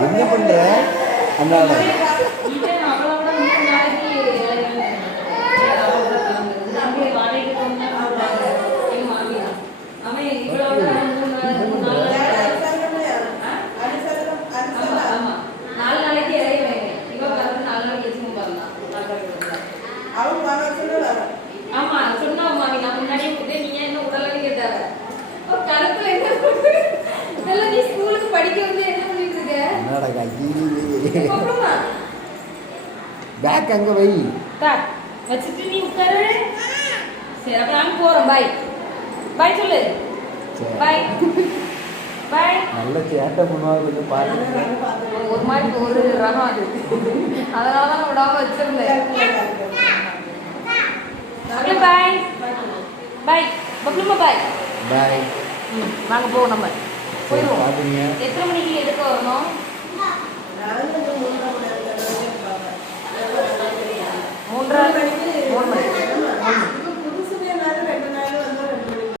என்ன பண்ற அதனால ஆமா சொன்னா மாமி நான் முன்னாடியே போட்டேன் நீங்க என்ன உடலன்னு கேட்டாங்க கருத்துல என்ன இதெல்லாம் நீ ஸ்கூலுக்கு படிக்க வந்து என்ன பண்ணிட்டு இருக்க என்னடா காக்கி அப்புறமா பேக் அங்க வை வச்சுட்டு நீ உட்காரு சரி அப்ப நான் போறோம் பாய் பாய் சொல்லு பாய் பாய் நல்ல சேட்டை பண்ணுவாங்க கொஞ்சம் பாருங்க ஒரு மாதிரி ஒரு ரகம் அது அதனால தான் விடாம வச்சிருந்தேன் ஓகே பாய் பாய் பப்ளுமா பாய் பாய் வாங்க போவோம் நம்ம போயிடுவோம் பாத்துங்க எத்தனை மணிக்கு எடுக்க வரணும்